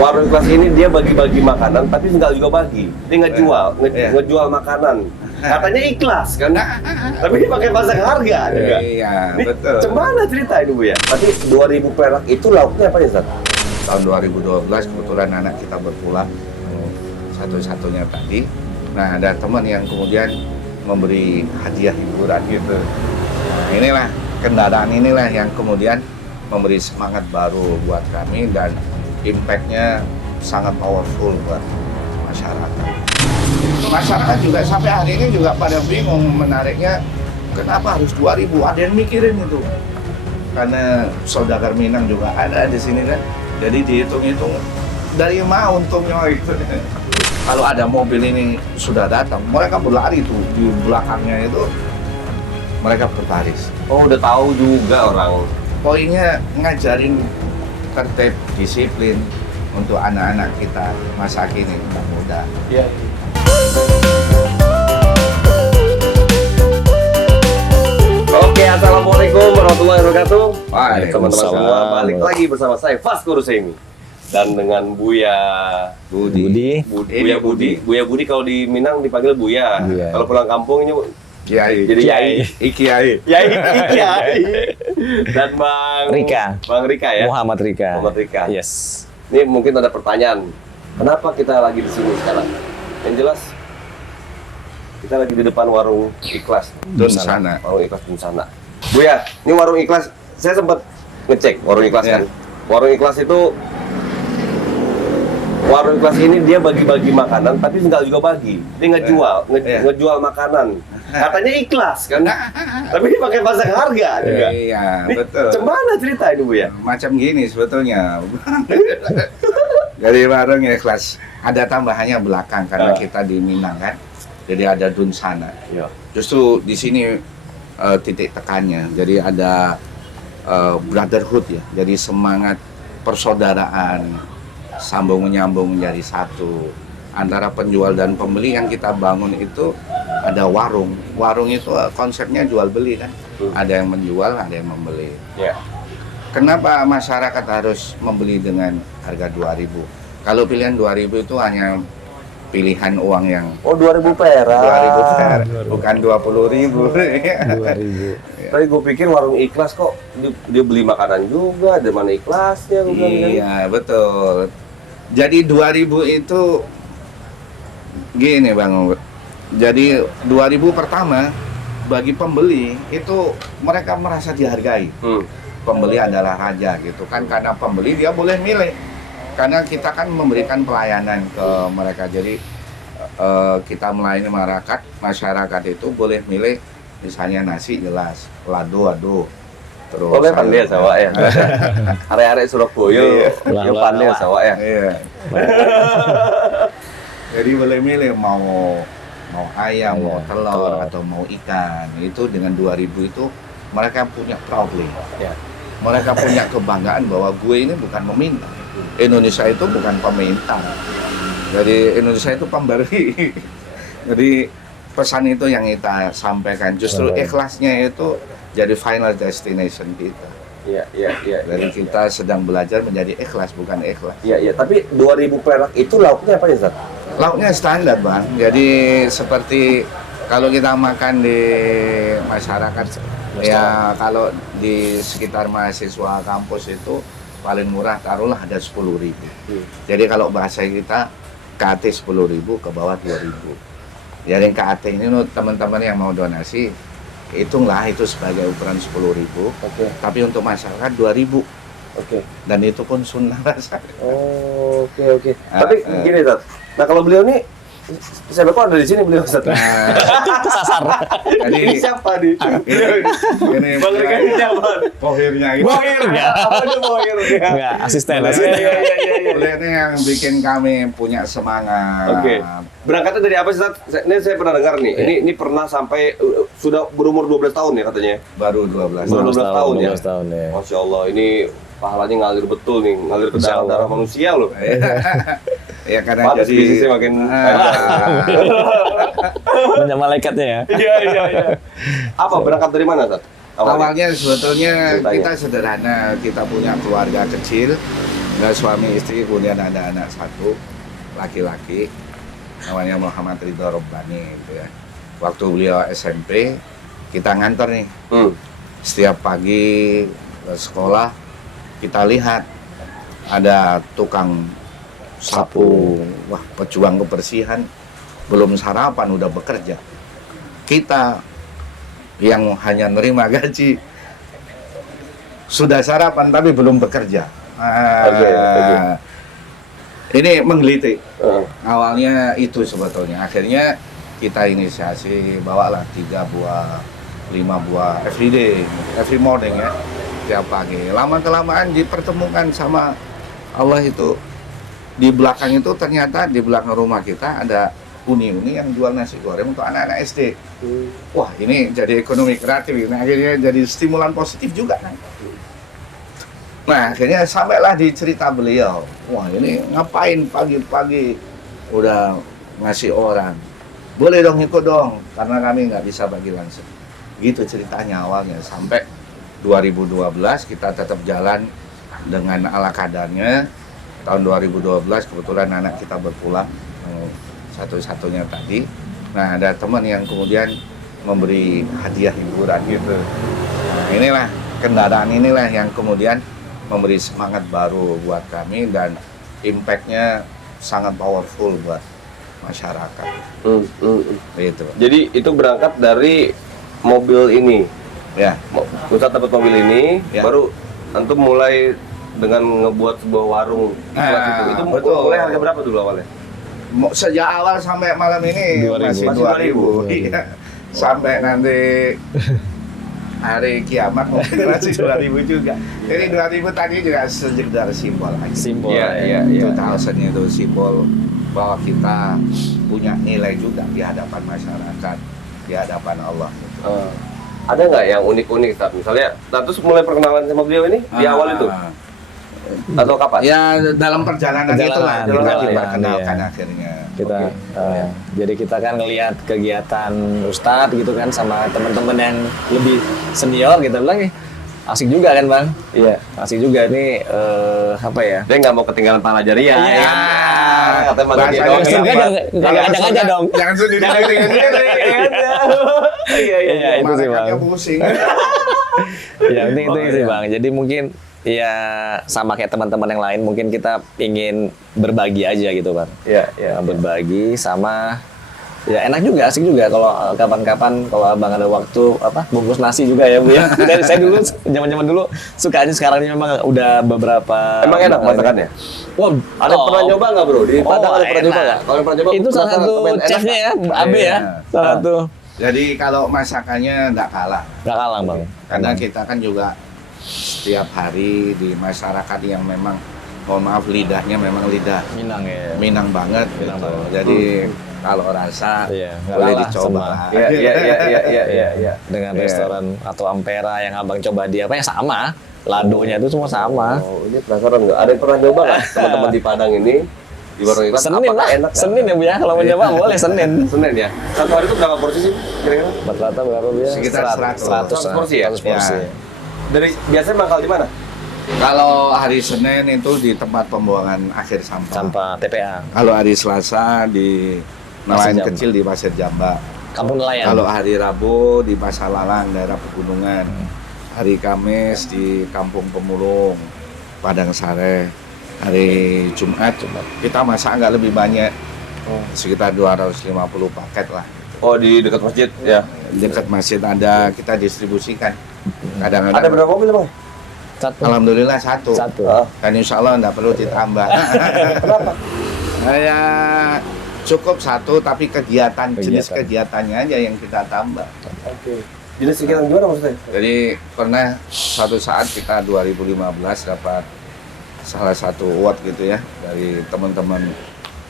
warung ikhlas ini dia bagi-bagi makanan, tapi nggak juga bagi. Dia ngejual, ngejual makanan. Katanya ikhlas kan, tapi dia pakai pasang harga juga. Iya, Ini betul. Cemana cerita ini Bu ya? Tapi 2.000 perak itu lauknya apa ya Ustaz? Tahun 2012 kebetulan anak kita berpulang satu-satunya tadi. Nah, ada teman yang kemudian memberi hadiah hiburan gitu. Nah, inilah kendaraan inilah yang kemudian memberi semangat baru buat kami dan impact-nya sangat powerful buat masyarakat. Masyarakat juga sampai hari ini juga pada bingung menariknya kenapa harus 2.000? Ada yang mikirin itu. Karena saudagar Minang juga ada di sini kan. Jadi dihitung-hitung dari mana untungnya gitu. Kalau ada mobil ini sudah datang, mereka berlari tuh di belakangnya itu mereka berbaris. Oh udah tahu juga orang. Poinnya ngajarin tertib, disiplin untuk anak-anak kita masa kini anak muda. Iya. Oke, assalamualaikum warahmatullahi wabarakatuh. Teman-teman semua, balik lagi bersama saya Faskur Husseini dan dengan Buya Budi. Buya Budi kalau di Minang dipanggil Buya. Kalau pulang kampung ini Kiai. jadi Yai. Kiai. Kiai. Dan Bang Rika ya. Muhammad Rika. Yes. Ini mungkin ada pertanyaan. Kenapa kita lagi di sini sekarang? Yang jelas kita lagi di depan warung ikhlas. Dunsana. Warung ikhlas Dunsana. Buya, ini warung ikhlas. Saya sempat ngecek warung ikhlas kan. Warung ikhlas itu warung ikhlas ini dia bagi-bagi makanan, tapi nggak juga bagi. Dia ngejual, ngejual makanan. Katanya ikhlas kan, tapi dia pakai pasang harga juga. Iya, Ini betul. Cemana cerita ini Bu ya? Macam gini sebetulnya. Dari warung ikhlas ada tambahannya belakang karena kita di Minang kan. Jadi ada Dunsana. Iya. Justru di sini titik tekannya. Jadi ada brotherhood ya. Jadi semangat persaudaraan sambung menyambung menjadi satu antara penjual dan pembeli. Yang kita bangun itu ada warung. Warung itu konsepnya jual beli kan. Ada yang menjual, ada yang membeli. Iya. Kenapa masyarakat harus membeli dengan harga 2.000? Kalau pilihan 2.000 itu hanya pilihan uang yang Oh 2.000 perak. 2.000 perak, bukan 20.000. 2000. Tapi gue pikir warung ikhlas kok dia beli makanan juga, ada mana ikhlasnya? Gua bilang kan. Iya, betul. Jadi 2.000 itu gini Bang. Jadi 2.000 pertama bagi pembeli itu mereka merasa dihargai. Pembeli adalah raja gitu kan, karena pembeli dia boleh milih. Karena kita kan memberikan pelayanan ke mereka. Jadi kita melayani masyarakat itu boleh milih misalnya nasi jelas, lado, terus Boleh pandai sawah ya. Area-area Surabaya, yang pandai sawah ya. Iya. Jadi boleh milih mau ayam, mau telur atau mau ikan. Itu dengan 2.000 itu mereka punya proudly. Ya. Mereka punya kebanggaan bahwa gue ini bukan meminta. Indonesia itu bukan peminta. Jadi Indonesia itu pemberi. Jadi pesan itu yang kita sampaikan. Justru ikhlasnya itu jadi final destination kita. Iya. Jadi kita sedang belajar menjadi ikhlas, bukan ikhlas. Iya. Tapi 2.000 perak itu lauknya apa ya Zat? Lauknya standar Bang. Jadi seperti kalau kita makan di masyarakat, ya kalau di sekitar mahasiswa kampus itu paling murah taruhlah ada 10.000. Jadi kalau bahasa kita KAT 10.000 ke bawah 2.000. Jadi KAT ini teman-teman yang mau donasi hitunglah itu sebagai ukuran 10.000. Tapi untuk masyarakat 2.000. Dan itu pun sunnah rasanya. Oke. Tapi gini Zat. Nah kalau beliau nih siapa kok ada di sini beliau Zat? Kesasar. Jadi Ini siapa nih? ini Bang Rika ini siapa? pohirnya itu. Apa dia bohirnya? Enggak, asisten. Iya. Beliau ini yang bikin kami punya semangat. Oke. Berangkatnya dari apa sih Zat? Ini saya pernah dengar nih. Ini pernah sampai sudah berumur 12 tahun ya katanya. Baru 12 Baru 12 tahun ya. 12 tahun ya. Masya Allah, ini pahalanya ngalir betul nih, ngalir ke darah manusia loh. Ya karena Pantes jadi bisnisnya makin Banyak malaikatnya ya. Iya. Apa berangkat dari mana, Zat? awalnya sebetulnya Ceritanya. kita sederhana, kita punya keluarga kecil Nah, suami istri, kemudian ada anak satu laki-laki namanya Muhammad Ridho Robbani gitu ya. Waktu beliau SMP kita nganter nih. Setiap pagi ke sekolah kita lihat ada tukang sapu, wah pejuang kebersihan, belum sarapan udah bekerja. Kita yang hanya nerima gaji sudah sarapan tapi belum bekerja. Ini menggelitik. Awalnya itu sebetulnya. Akhirnya kita inisiasi, bawalah 3 buah, 5 buah everyday, every morning ya, tiap pagi. Lama-kelamaan dipertemukan sama Allah itu. Di belakang itu ternyata di belakang rumah kita ada uni-uni yang jual nasi goreng untuk anak-anak SD. Wah, ini jadi ekonomi kreatif. Nah, akhirnya jadi stimulan positif juga. Nah, akhirnya sampailah di cerita beliau. Wah, ini ngapain pagi-pagi udah ngasih orang. Boleh dong ikut dong, karena kami nggak bisa bagi langsung. Gitu ceritanya awalnya. Sampai 2012 kita tetap jalan dengan ala kadarnya. Tahun 2012 kebetulan anak kita berpulang, satu-satunya tadi. Nah, ada teman yang kemudian memberi hadiah hiburan gitu. Nah, inilah kendaraan inilah yang kemudian memberi semangat baru buat kami dan impact-nya sangat powerful buat masyarakat. Gitu. Jadi itu berangkat dari mobil ini. Ya. Ustadz dapat mobil ini, Ya. baru antum mulai dengan ngebuat sebuah warung ikhlas itu. Itu betul. mulai harga berapa dulu awalnya? Sejak awal sampai malam ini 2000. masih Masih 2000. Iya. Sampai nanti hari kiamat mungkin masih 2000 juga. Jadi 2000 tadi juga sekedar simbol aja. Simbol. Iya. 2000 itu simbol bahwa kita punya nilai juga di hadapan masyarakat, di hadapan Allah. Ada nggak yang unik-unik, Ustadz? Misalnya, terus mulai perkenalan sama beliau ini di awal itu? Atau kapan? Ya dalam perjalanan itulah kita perjalanan, diperkenalkan iya. akhirnya. Kita jadi kita kan ngelihat kegiatan Ustadz gitu kan sama teman-teman yang lebih senior, kita bilang asik juga kan Bang? Iya. Asik juga ini apa ya? Dia nggak mau ketinggalan pahala jariah. Iya. Katanya malah dia Bahasanya doang. surga jangan ajak aja dong. Jangan sendiri Iya. Itu sih Bang. Malaikatnya pusing. Ya penting itu sih Bang. Jadi mungkin ya sama kayak teman-teman yang lain, mungkin kita ingin berbagi aja gitu Bang. Iya. Berbagi sama ya enak juga, asik juga kalau kapan-kapan kalau Abang ada waktu bungkus nasi juga ya Bu ya. Dari saya dulu zaman-zaman dulu suka aja, sekarang ini memang udah beberapa. Emang enak masakannya? Wah, Ada pernah nyoba nggak bro? Di Padang ada pernah nyoba enak. nggak? Kalau yang pernah nyoba Itu salah satu chefnya ya, Abe ya. Salah satu. Jadi kalau masakannya nggak kalah. Nggak kalah Bang. Karena kita kan juga setiap hari di masyarakat yang memang, mohon maaf, lidahnya memang lidah Minang ya. Minang banget Minang gitu. banget. Jadi kalau rasa Iya, nggak boleh kalah dicoba. sama- Iya. Dengan Iya. restoran atau Ampera yang Abang coba di apa ya sama. Ladonya itu semua sama. Oh, ini penasaran nggak? Ada yang pernah nyoba nggak teman-teman di Padang ini di warung ikhlas? Senin Apakah lah, enak? nggak? Senin ya Bu ya, kalau mau coba boleh Senin. Senin ya. Satu hari itu berapa porsi sih kira-kira? Rata-rata berapa Bu ya? Sekitar 100 porsi ya? 100 porsi. Ya. Dari biasanya mangkal di mana? Kalau hari Senin itu di tempat pembuangan akhir sampah. Sampah TPA, Kalau hari Selasa di Pasir nelayan Jamba. kecil di Pasir Jamba. Kampung Nelayan. Kalau hari Rabu di Pasar Lalang, daerah pegunungan. Hari Kamis di Kampung Pemulung, Padang Sare. Hari Jumat kita masak nggak lebih banyak, sekitar 250 paket lah. Oh, di dekat masjid ya. Dekat masjid ada, kita distribusikan. Kadang-kadang. Ada berapa mobil bang? Satu. Alhamdulillah satu. Satu. Dan insya Allah nggak perlu ditambah. Kenapa? Ya cukup satu, tapi jenis Kegiatan. kegiatannya aja yang kita tambah. Oke. Jenis kegiatan gimana maksudnya? Jadi pernah suatu saat kita 2015 dapat salah satu award gitu ya dari teman-teman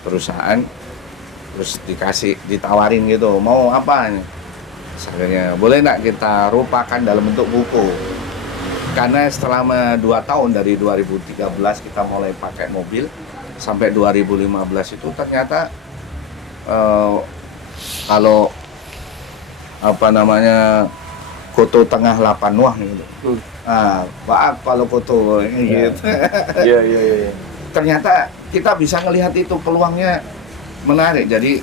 perusahaan, terus ditawarin gitu, mau apa? Akhirnya boleh nggak kita rupakan dalam bentuk buku? Karena selama 2 tahun dari 2013 kita mulai pakai mobil sampai 2015 itu ternyata kalau Koto Tengah 8 Wah gitu. Pak kalau foto gitu. Iya. Ternyata kita bisa ngelihat itu peluangnya menarik. Jadi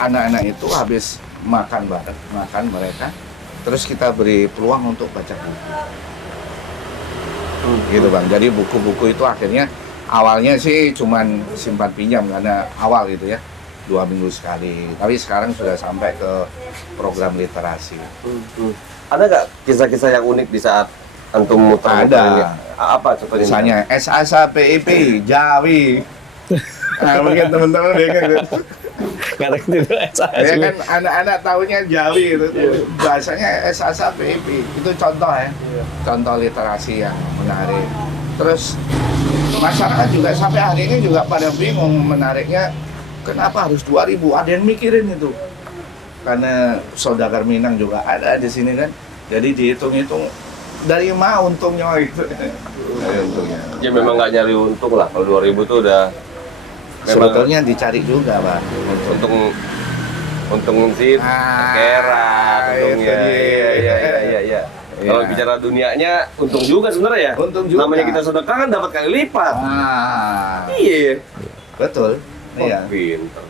anak-anak itu habis makan mereka, terus kita beri peluang untuk baca buku. Gitu Bang. Jadi buku-buku itu akhirnya awalnya sih cuman simpan pinjam karena awal gitu ya, 2 minggu sekali. Tapi sekarang sudah sampai ke program literasi. Ada nggak kisah-kisah yang unik di saat antum muter? Ada. Apa contohnya? Misalnya SASA PIP Jawi. Nah, mungkin teman-teman ya kan. Karena itu Ya kan anak-anak tahunya Jawi itu. Bahasanya SASA PIP. Itu contoh ya. Contoh literasi yang menarik. Terus masyarakat juga sampai hari ini juga pada bingung menariknya. Kenapa harus 2.000? Ada yang mikirin itu. Karena saudagar Minang juga ada di sini kan. Jadi dihitung-hitung dari mana untungnya itu. Dari untungnya. Ya memang nggak nyari untung lah. Kalau 2.000 tuh udah Sebetulnya dicari juga, Pak. untung sih kerak untungnya. Iya. Kalau Iya. bicara dunianya untung juga sebenarnya ya. Untung juga. Namanya kita sedekah kan dapat kali lipat. Iya. Betul. Iya. Pinter.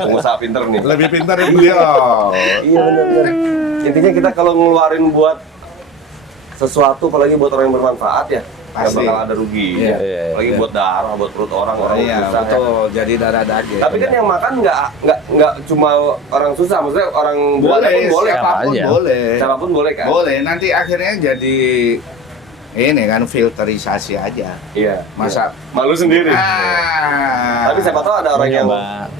Pengusaha pinter nih. Lebih pintar ya beliau. Iya benar. Intinya kita kalau ngeluarin buat sesuatu, apalagi buat orang yang bermanfaat ya, nggak Pasti. bakal ada rugi. Iya. Apalagi buat darah, buat perut orang Iya, susah. Ya. betul. Jadi darah daging. Tapi kan yang makan nggak cuma orang susah, maksudnya orang buahnya pun boleh. siapapun aja. boleh. Siapapun boleh kan? Boleh. Nanti akhirnya jadi ini kan filterisasi aja. Iya. Masa Malu sendiri. Tapi siapa tahu ada orang yang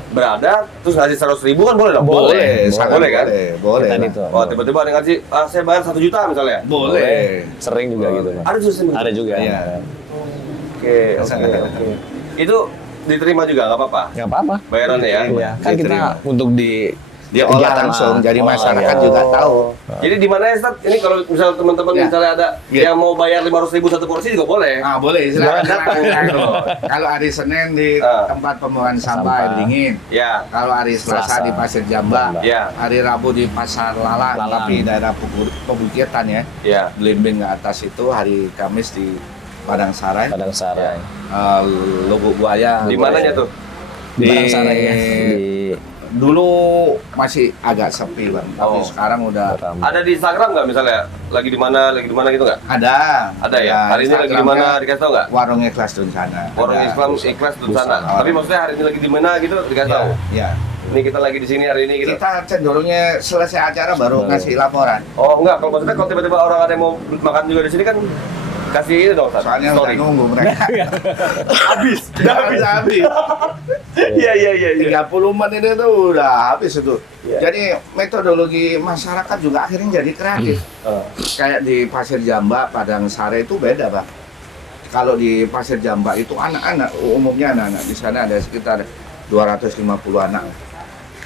berada terus ngasih 100.000 kan boleh dong? boleh, sangat Boleh kan? Boleh. Tadi lah. tuh. Oh tiba-tiba ada yang ngasih, saya bayar 1 juta misalnya. Boleh. Sering juga gitu. Bang. Ada justru Ada juga. Iya. Oke. Itu diterima juga nggak apa-apa. Nggak apa-apa. Bayarannya ya. Iya. Kan kita Diterima. untuk di Dia olah kegiatan langsung, lah. jadi Oh, masyarakat iya. juga tahu. Jadi di mana ya, Ustaz? Ini kalau misalnya teman-teman Ya. misalnya ada Iya. yang mau bayar 500.000 satu porsi juga boleh. Boleh, silakan Silakan datang. Kalau hari Senin di tempat pembuangan sampah Sampah. air dingin. Ya. Kalau hari Selasa Selasa. di Pasir Jamba. Ya. Hari Rabu di Pasar Lalang, Lalang. tapi daerah Pebukitan ya. Ya. Belimbing ke atas itu. Hari Kamis di Padang Sarai. Padang Sarai. Lubuk Buaya. Di mananya tuh? Di Padang Sarai ya. Di Dulu masih agak sepi Bang, tapi Oh. sekarang udah Ada di Instagram nggak misalnya? Lagi di mana gitu nggak? ada. Ada ya? Hari ini lagi di mana dikasih tahu nggak? Warung Ikhlas Dunsana. Warung Ada. Islam ikhlas di sana. Dunsana. Tapi maksudnya hari ini lagi di mana gitu dikasih tahu. Ya. Ini kita lagi di sini hari ini gitu. Kita cenderungnya selesai acara baru ngasih laporan. Oh enggak, kalau maksudnya kalau tiba-tiba orang ada yang mau makan juga di sini kan kasih ini dong, Ustaz. Soalnya udah Story. nunggu mereka. Habis. Udah habis. Iya. 30 menit itu udah habis itu. Iya. Jadi metodologi masyarakat juga akhirnya jadi kreatif. Kayak di Pasir Jamba, Padang Sare itu beda, Pak. Kalau di Pasir Jamba itu anak-anak, umumnya anak-anak. Di sana ada sekitar 250 anak.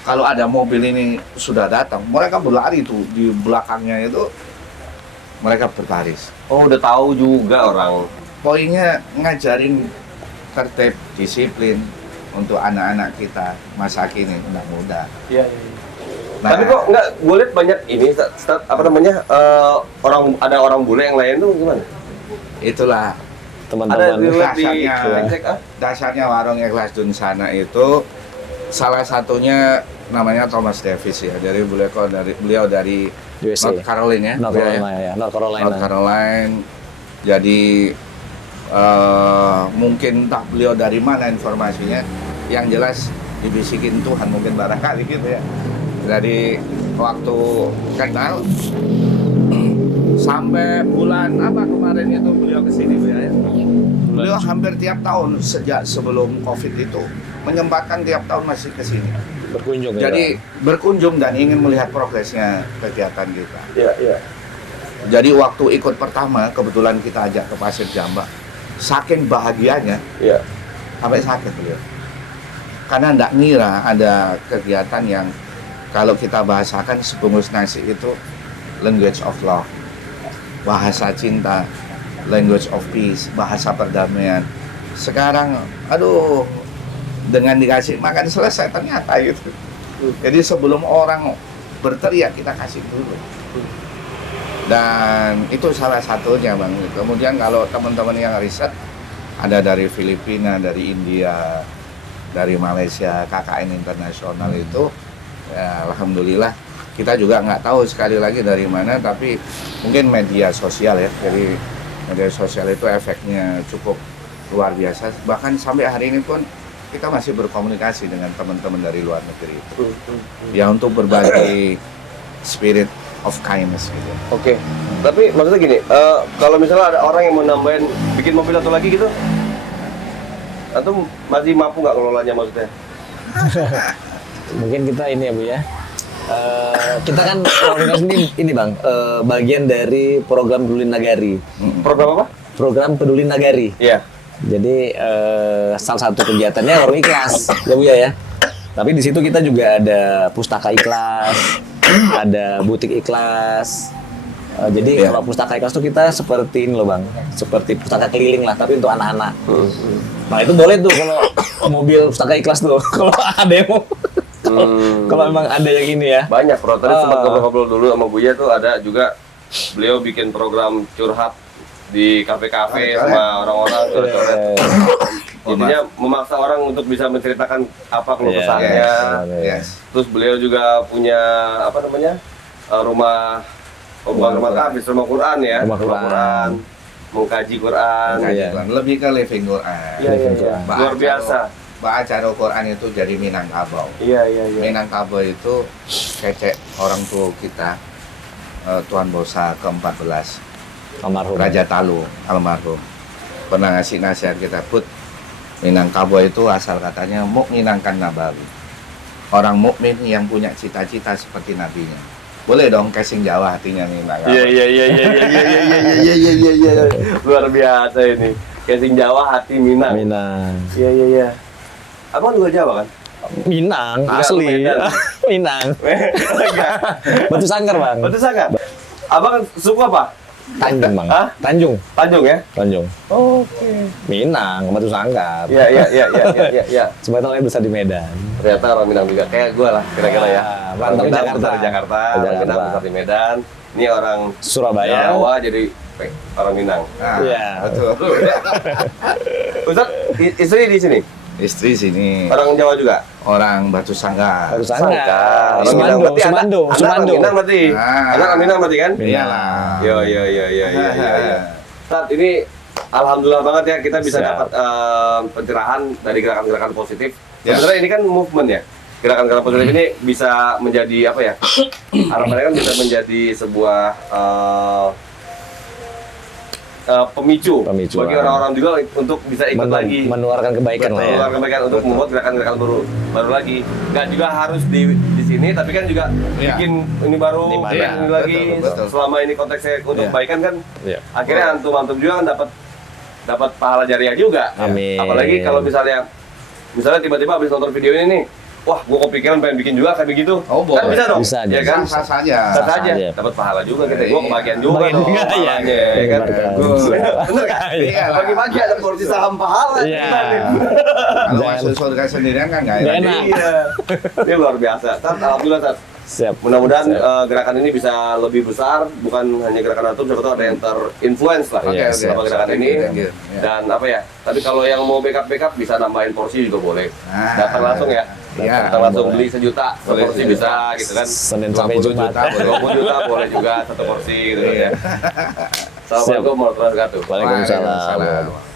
Kalau ada mobil ini sudah datang, mereka berlari tuh di belakangnya itu mereka berbaris. Oh, udah tahu juga orang. Poinnya ngajarin tertib, disiplin untuk anak-anak kita masa kini anak muda. Iya. Nah, Tapi kok enggak, gue lihat banyak ini, Ustaz, apa namanya, orang bule yang lain tuh gimana? itulah Ada teman-teman. lihat di Dasarnya. cek dasarnya warung Ikhlas Dunsana itu salah satunya namanya Thomas Davis ya. Dari beliau dari USA. North Carolina ya. North beliau ya. Carolina ya. North Carolina. North Carolina. Jadi mungkin entah beliau dari mana informasinya, yang jelas dibisikin Tuhan mungkin barangkali gitu ya. Jadi waktu kenal sampai bulan apa kemarin itu beliau kesini ya. Beliau hampir tiap tahun sejak sebelum COVID itu menyempatkan tiap tahun masih kesini. Berkunjung. Jadi berkunjung dan ingin melihat progresnya kegiatan kita. Iya. Jadi waktu ikut pertama kebetulan kita ajak ke Pasir Jamba. Saking bahagianya Iya. sampai sakit beliau. Karena nggak ngira ada kegiatan yang kalau kita bahasakan sebungkus nasi itu language of love, bahasa cinta, language of peace, bahasa perdamaian. Sekarang, aduh, dengan dikasih makan selesai ternyata gitu. Jadi sebelum orang berteriak kita kasih dulu. Dan itu salah satunya Bang. Kemudian kalau teman-teman yang riset, ada dari Filipina, dari India, dari Malaysia, KKN internasional itu, ya, alhamdulillah kita juga nggak tahu sekali lagi dari mana, tapi mungkin media sosial ya. Jadi media sosial itu efeknya cukup luar biasa. Bahkan sampai hari ini pun kita masih berkomunikasi dengan teman-teman dari luar negeri itu. Ya untuk berbagi spirit of kindness gitu. Oke. Tapi maksudnya gini, kalau misalnya ada orang yang mau nambahin bikin mobil satu lagi gitu, atau masih mampu nggak ngelolanya maksudnya? Mungkin kita ini ya Bu ya. Kita kan koordinasi ini Bang, bagian dari program Peduli Nagari. Program apa? Program Peduli Nagari. Iya. Jadi salah satu kegiatannya warung ikhlas ya Bu ya. Tapi di situ kita juga ada pustaka ikhlas, ada butik ikhlas. Jadi kalau pustaka ikhlas tuh kita seperti ini loh Bang, seperti pustaka keliling lah, tapi untuk anak-anak. Nah itu boleh tuh kalau mobil pustaka ikhlas tuh, kalau ada yang mau. Kalau memang ada yang ini ya. Banyak bro, tadi sempat ngobrol-ngobrol dulu sama Buya tuh ada juga beliau bikin program curhat di kafe-kafe sama orang-orang curhat. Jadinya memaksa orang untuk bisa menceritakan apa keluh kesahnya. Terus beliau juga punya apa namanya rumah, bukan rumah tahfiz, rumah Quran ya. Rumah Quran. Mengkaji Quran. Lebih ke living Quran. Iya. Luar biasa. Baca Al-Quran itu jadi Minangkabau. Iya. Minangkabau itu kecek orang tua kita, Tuan Bosa ke-14. Almarhum. Raja Talu, almarhum. Pernah ngasih nasihat kita, Put, Minangkabau itu asal katanya mukminangkan nabawi. Orang mukmin yang punya cita-cita seperti nabinya. Boleh dong casing Jawa hatinya Minangkabau. Iya. Luar biasa ini. Casing Jawa hati Minang. Iya. Abang juga Jawa kan? Minang, Enggak, asli. Medan. Minang. Enggak. Batu Sangkar Bang. Batu Sangkar. Abang suku apa? Tanjung Bang. Hah? Tanjung. Tanjung ya? Tanjung. Oke. Minang, Batu Sangkar. Iya. Sebetulnya besar di Medan. Ternyata orang Minang juga kayak gue lah kira-kira ya. Mantap, Orang Minang Jakarta. besar di Jakarta, orang Minang besar di Medan. Ini orang Surabaya. Jawa jadi orang Minang. Iya. Betul. Ustaz, istri di sini? Istri sini. Orang Jawa juga? Orang Batu Sangkar. Batu Sangkar. Orang Minang. Berarti Sumando. Anak orang Minang berarti? Anak orang Minang berarti kan? Iyalah. Iya. Ustaz, ini alhamdulillah banget ya kita bisa Siap. dapat pencerahan dari gerakan-gerakan positif. Ya. Sebenarnya ini kan movement ya. Gerakan-gerakan positif ini bisa menjadi apa ya? Harapannya kan bisa menjadi sebuah pemicu bagi orang-orang juga untuk bisa ikut lagi menularkan kebaikan lah ya. menularkan kebaikan untuk membuat gerakan-gerakan baru lagi. Nggak juga harus di sini, tapi kan juga bikin ini baru, Dimana? bikin ini lagi. Betul. Selama ini konteksnya untuk kebaikan kan, Iya. akhirnya antum juga kan dapat pahala jariah juga. Amin. Apalagi kalau misalnya tiba-tiba habis nonton video ini nih, wah, gua kepikiran pengen bikin juga kayak begitu. Oh, boleh. Kan bisa dong. Bisa, ya kan? Sah saja. Sah Sah saja. saja. Dapat pahala juga kita. Gua kebagian juga Bagian dong. juga, iya. Pahalanya, ya kan? Bener kan? Iya. Bagi-bagi ada porsi saham pahala. Iya. Kalau Jangan- masuk surga sendirian kan nggak Nggak enak. enak. Iya. Ini luar biasa. Tat, alhamdulillah Tat. Siap. Mudah-mudahan gerakan ini bisa lebih besar, bukan hanya gerakan antum, siapa tahu ada yang terinfluence lah Iya, sama siap, gerakan siap. ini. Iya. Dan apa ya? Tapi kalau yang mau backup bisa nambahin porsi juga boleh. Datang langsung ya. Iya, Datang langsung boleh. beli sejuta, Boleh, porsi sejuta. bisa gitu kan. Senin sampai 20 Jumat. juta, 20 juta boleh juga satu porsi gitu kan ya. Assalamualaikum warahmatullahi wabarakatuh. Waalaikumsalam. Waalaikumsalam.